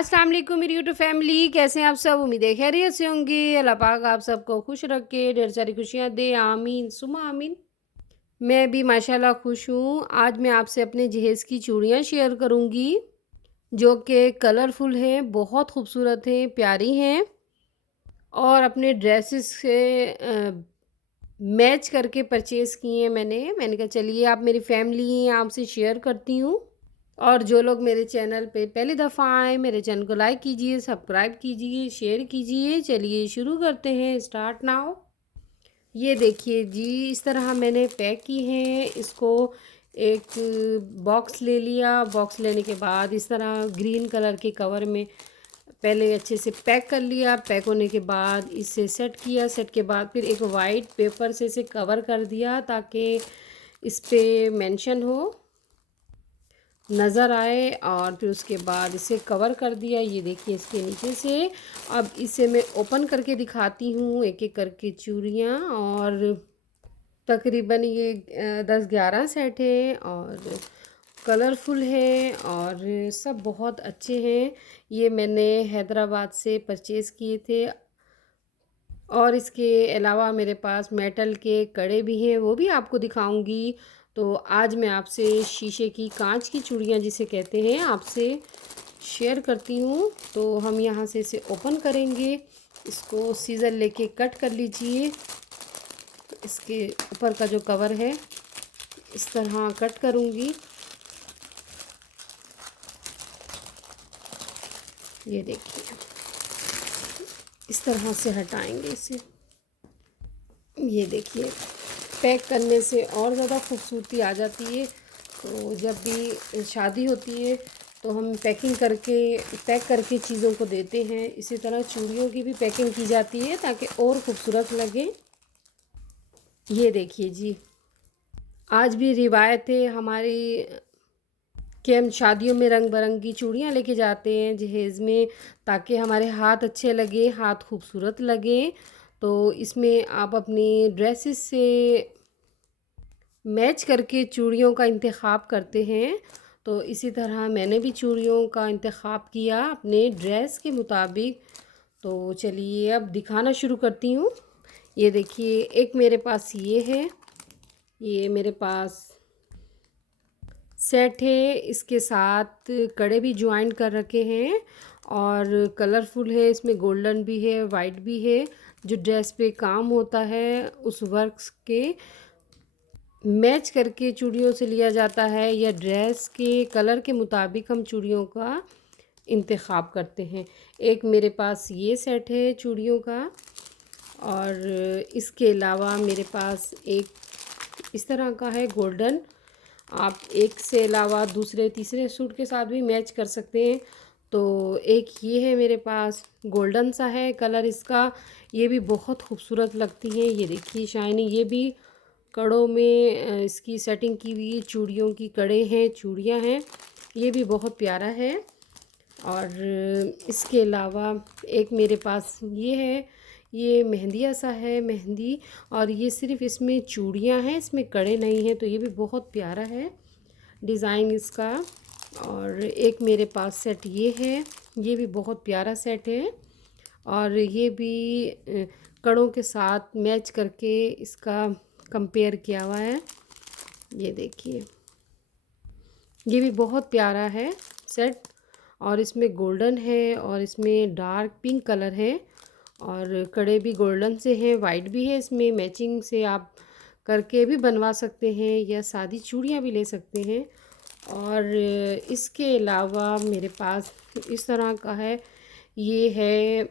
अस्सलाम वालेकुम मेरी यूट्यूब फैमिली, कैसे हैं आप सब? उम्मीद है खैरियत से होंगे। अल्लाह पाक आप सबको खुश रखे, ढेर सारी खुशियाँ दे, आमीन सुमा आमीन। मैं भी माशाल्लाह खुश हूँ। आज मैं आपसे अपने जहेज़ की चूड़ियाँ शेयर करूँगी, जो कि कलरफुल हैं, बहुत खूबसूरत हैं, प्यारी हैं और अपने ड्रेसेस से मैच करके परचेज़ किए हैं मैंने कहा चलिए आप मेरी फैमिली हैं, आपसे शेयर करती हूँ। और जो लोग मेरे चैनल पे पहली दफ़ा आए, मेरे चैनल को लाइक कीजिए, सब्सक्राइब कीजिए, शेयर कीजिए। चलिए शुरू करते हैं, स्टार्ट नाउ। ये देखिए जी, इस तरह मैंने पैक की हैं इसको। एक बॉक्स ले लिया, बॉक्स लेने के बाद इस तरह ग्रीन कलर के कवर में पहले अच्छे से पैक कर लिया। पैक होने के बाद इसे सेट किया, सेट के बाद फिर एक वाइट पेपर से इसे कवर कर दिया ताकि इस पे मेंशन हो, नज़र आए। और फिर उसके बाद इसे कवर कर दिया। ये देखिए इसके नीचे से। अब इसे मैं ओपन करके दिखाती हूँ एक एक करके चूड़ियाँ। और तकरीबन ये 10-11 सेट हैं और कलरफुल हैं और सब बहुत अच्छे हैं। ये मैंने हैदराबाद से परचेज़ किए थे। और इसके अलावा मेरे पास मेटल के कड़े भी हैं, वो भी आपको दिखाऊंगी। तो आज मैं आपसे शीशे की, कांच की चूड़ियाँ जिसे कहते हैं, आपसे शेयर करती हूँ। तो हम यहाँ से इसे ओपन करेंगे। इसको सीज़र लेके कट कर लीजिए। इसके ऊपर का जो कवर है इस तरह कट करूँगी। ये देखिए इस तरह से हटाएंगे इसे। ये देखिए पैक करने से और ज़्यादा खूबसूरती आ जाती है। तो जब भी शादी होती है तो हम पैक करके चीज़ों को देते हैं। इसी तरह चूड़ियों की भी पैकिंग की जाती है ताकि और ख़ूबसूरत लगे। ये देखिए जी, आज भी रिवायत है हमारी कि हम शादियों में रंग बिरंगी चूड़ियाँ लेके जाते हैं जहेज़ में, ताकि हमारे हाथ अच्छे लगे, हाथ खूबसूरत लगे। तो इसमें आप अपनी ड्रेसेस से मैच करके चूड़ियों का इंतख़ाब करते हैं। तो इसी तरह मैंने भी चूड़ियों का इंतख़ाब किया अपने ड्रेस के मुताबिक। तो चलिए अब दिखाना शुरू करती हूँ। ये देखिए एक मेरे पास ये है, ये मेरे पास सेट है। इसके साथ कड़े भी ज्वाइन कर रखे हैं और कलरफुल है। इसमें गोल्डन भी है, वाइट भी है। जो ड्रेस पे काम होता है उस वर्क्स के मैच करके चूड़ियों से लिया जाता है, या ड्रेस के कलर के मुताबिक हम चूड़ियों का इंतखाब करते हैं। एक मेरे पास ये सेट है चूड़ियों का। और इसके अलावा मेरे पास एक इस तरह का है गोल्डन। आप एक से अलावा दूसरे तीसरे सूट के साथ भी मैच कर सकते हैं। तो एक ये है मेरे पास, गोल्डन सा है कलर इसका। ये भी बहुत खूबसूरत लगती है। ये देखिए शाइनी, ये भी कड़ों में इसकी सेटिंग की हुई चूड़ियों की कड़े हैं, चूड़ियाँ हैं। ये भी बहुत प्यारा है। और इसके अलावा एक मेरे पास ये है, ये मेहंदिया सा है, मेहंदी। और ये सिर्फ़ इसमें चूड़ियाँ हैं, इसमें कड़े नहीं हैं। तो ये भी बहुत प्यारा है डिज़ाइन इसका। और एक मेरे पास सेट ये है, ये भी बहुत प्यारा सेट है। और ये भी कड़ों के साथ मैच करके इसका कंपेयर किया हुआ है। ये देखिए ये भी बहुत प्यारा है सेट। और इसमें गोल्डन है और इसमें डार्क पिंक कलर है। और कड़े भी गोल्डन से हैं, वाइट भी है। इसमें मैचिंग से आप करके भी बनवा सकते हैं या सादी चूड़ियाँ भी ले सकते हैं। और इसके अलावा मेरे पास इस तरह का है, ये है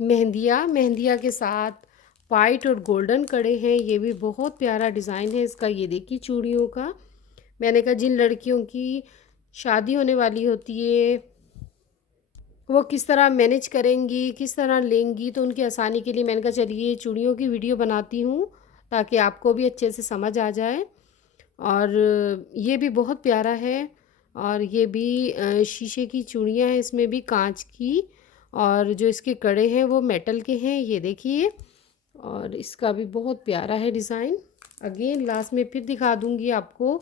मेहंदिया। मेहंदिया के साथ वाइट और गोल्डन कड़े हैं। ये भी बहुत प्यारा डिज़ाइन है इसका। ये देखिए चूड़ियों का। मैंने कहा जिन लड़कियों की शादी होने वाली होती है वो किस तरह मैनेज करेंगी, किस तरह लेंगी, तो उनकी आसानी के लिए मैंने कहा चलिए चूड़ियों की वीडियो बनाती हूँ ताकि आपको भी अच्छे से समझ आ जाए। और ये भी बहुत प्यारा है। और ये भी शीशे की चूड़ियाँ हैं, इसमें भी कांच की। और जो इसके कड़े हैं वो मेटल के हैं, ये देखिए। और इसका भी बहुत प्यारा है डिज़ाइन। अगेन लास्ट में फिर दिखा दूँगी आपको।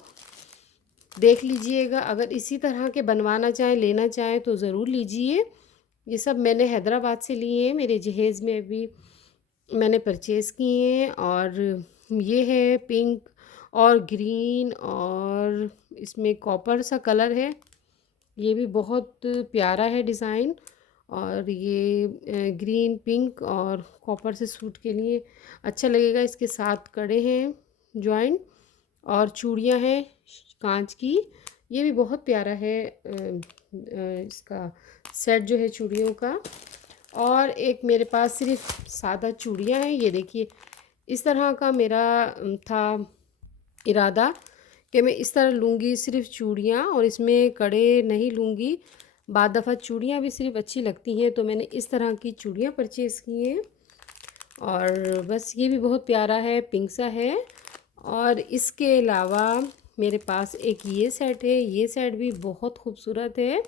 देख लीजिएगा, अगर इसी तरह के बनवाना चाहें, लेना चाहें तो ज़रूर लीजिए। ये सब मैंने हैदराबाद से लिए हैं, मेरे जहेज़ में अभी मैंने परचेज़ किए हैं। और ये है पिंक और ग्रीन, और इसमें कॉपर सा कलर है, ये भी बहुत प्यारा है डिज़ाइन। और ये ग्रीन पिंक और कॉपर से सूट के लिए अच्छा लगेगा। इसके साथ कड़े हैं जॉइंट, और चूड़ियाँ हैं कांच की, ये भी बहुत प्यारा है। इसका सेट जो है चूड़ियों का। और एक मेरे पास सिर्फ सादा चूड़ियाँ हैं, ये देखिए। इस तरह का मेरा था इरादा कि मैं इस तरह लूँगी सिर्फ चूड़ियाँ, और इसमें कड़े नहीं लूँगी। बाद दफ़ा चूड़ियाँ भी सिर्फ अच्छी लगती हैं, तो मैंने इस तरह की चूड़ियाँ परचेज़ की हैं। और बस ये भी बहुत प्यारा है, पिंक सा है। और इसके अलावा मेरे पास एक ये सेट है, ये सेट भी बहुत खूबसूरत है,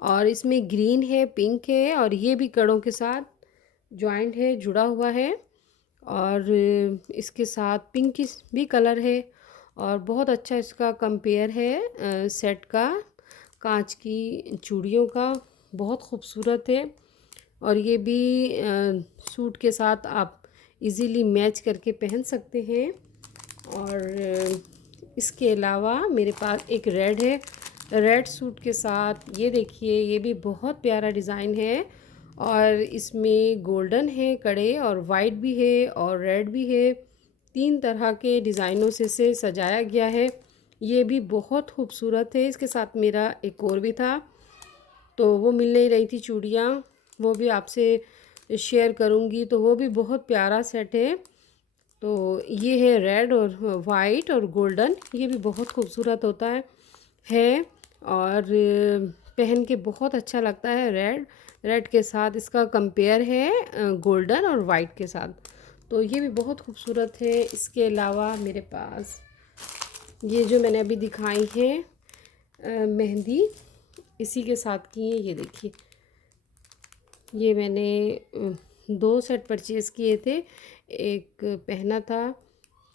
और इसमें ग्रीन है, पिंक है, और ये भी कड़ों के साथ जॉइंट है, जुड़ा हुआ है। और इसके साथ पिंक की भी कलर है, और बहुत अच्छा इसका कंपेयर है सेट का, कांच की चूड़ियों का, बहुत खूबसूरत है। और ये भी सूट के साथ आप इजीली मैच करके पहन सकते हैं। और इसके अलावा मेरे पास एक रेड है, रेड सूट के साथ ये देखिए, ये भी बहुत प्यारा डिज़ाइन है। और इसमें गोल्डन है कड़े, और वाइट भी है और रेड भी है, 3 तरह के डिज़ाइनों से सजाया गया है। ये भी बहुत खूबसूरत है। इसके साथ मेरा एक और भी था, तो वो मिल नहीं रही थी चूड़ियाँ, वो भी आपसे शेयर करूँगी। तो वो भी बहुत प्यारा सेट है। तो ये है रेड और वाइट और गोल्डन, ये भी बहुत खूबसूरत होता है। और पहन के बहुत अच्छा लगता है। रेड रेड के साथ इसका कंपेयर है गोल्डन और वाइट के साथ, तो ये भी बहुत खूबसूरत है। इसके अलावा मेरे पास ये जो मैंने अभी दिखाई है मेहंदी, इसी के साथ की है। ये देखिए, ये मैंने 2 सेट परचेज़ किए थे। एक पहना था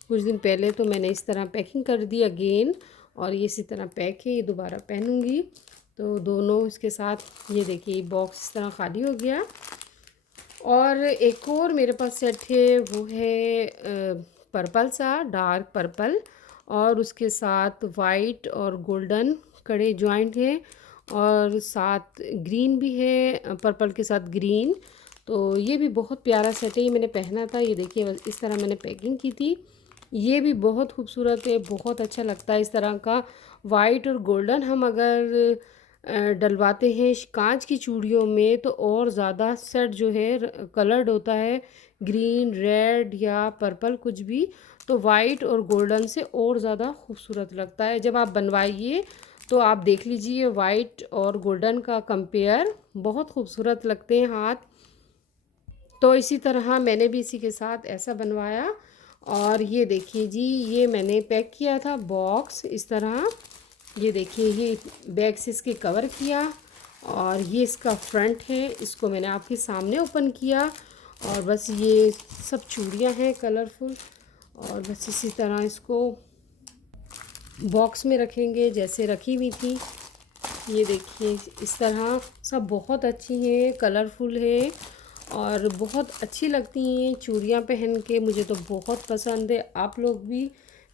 कुछ दिन पहले, तो मैंने इस तरह पैकिंग कर दी अगेन, और ये इसी तरह पैक है, ये दोबारा पहनूंगी। तो दोनों इसके साथ ये देखिए, बॉक्स इस तरह खाली हो गया। और एक और मेरे पास सेट है, वो है पर्पल सा, डार्क पर्पल, और उसके साथ वाइट और गोल्डन कड़े जॉइंट है, और साथ ग्रीन भी है, पर्पल के साथ ग्रीन। तो ये भी बहुत प्यारा सेट है, ये मैंने पहना था। ये देखिए, बस इस तरह मैंने पैकिंग की थी। ये भी बहुत खूबसूरत है, बहुत अच्छा लगता है इस तरह का वाइट और गोल्डन हम अगर डलवाते हैं कांच की चूड़ियों में, तो और ज़्यादा सेट जो है कलर्ड होता है, ग्रीन, रेड या पर्पल कुछ भी, तो वाइट और गोल्डन से और ज़्यादा खूबसूरत लगता है। जब आप बनवाइए तो आप देख लीजिए, वाइट और गोल्डन का कंपेयर बहुत खूबसूरत लगते हैं हाथ। तो इसी तरह मैंने भी इसी के साथ ऐसा बनवाया। और ये देखिए जी, ये मैंने पैक किया था बॉक्स इस तरह। ये देखिए, ये बैग से इसके कवर किया, और ये इसका फ्रंट है, इसको मैंने आपके सामने ओपन किया। और बस ये सब चूड़ियाँ हैं कलरफुल, और बस इसी तरह इसको बॉक्स में रखेंगे जैसे रखी हुई थी। ये देखिए, इस तरह सब बहुत अच्छी हैं, कलरफुल है, और बहुत अच्छी लगती हैं चूड़ियाँ पहन के। मुझे तो बहुत पसंद है, आप लोग भी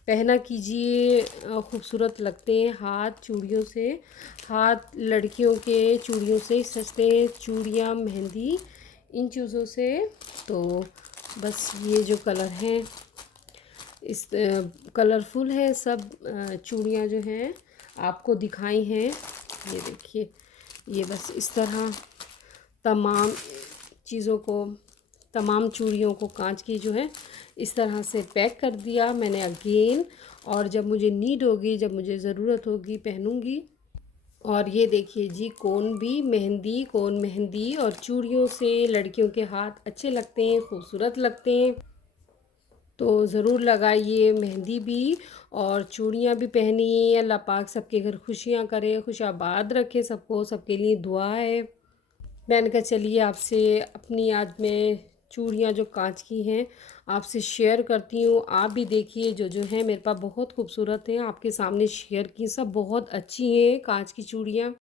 पहना कीजिए, खूबसूरत लगते हैं हाथ चूड़ियों से। हाथ लड़कियों के चूड़ियों से ही सजते हैं, चूड़ियाँ, मेहंदी, इन चीज़ों से। तो बस ये जो कलर हैं, इस कलरफुल है सब चूड़ियाँ जो हैं आपको दिखाई हैं। ये देखिए, ये बस इस तरह तमाम चीज़ों को, तमाम चूड़ियों को कांच की जो है इस तरह से पैक कर दिया मैंने अगेन। और जब मुझे नीड होगी, जब मुझे ज़रूरत होगी, पहनूंगी। और ये देखिए जी, कोन मेहंदी और चूड़ियों से लड़कियों के हाथ अच्छे लगते हैं, खूबसूरत लगते हैं। तो ज़रूर लगाइए मेहंदी भी, और चूड़ियाँ भी पहनिए। अल्लाह पाक सबके घर खुशियाँ करे, खुशाबाद रखे सबको, सबके लिए दुआ है। मैंने कहा चलिए आपसे अपनी आज मैं चूड़ियाँ जो कांच की हैं आपसे शेयर करती हूँ। आप भी देखिए, जो है मेरे पास बहुत खूबसूरत हैं, आपके सामने शेयर की। सब बहुत अच्छी हैं कांच की चूड़ियाँ।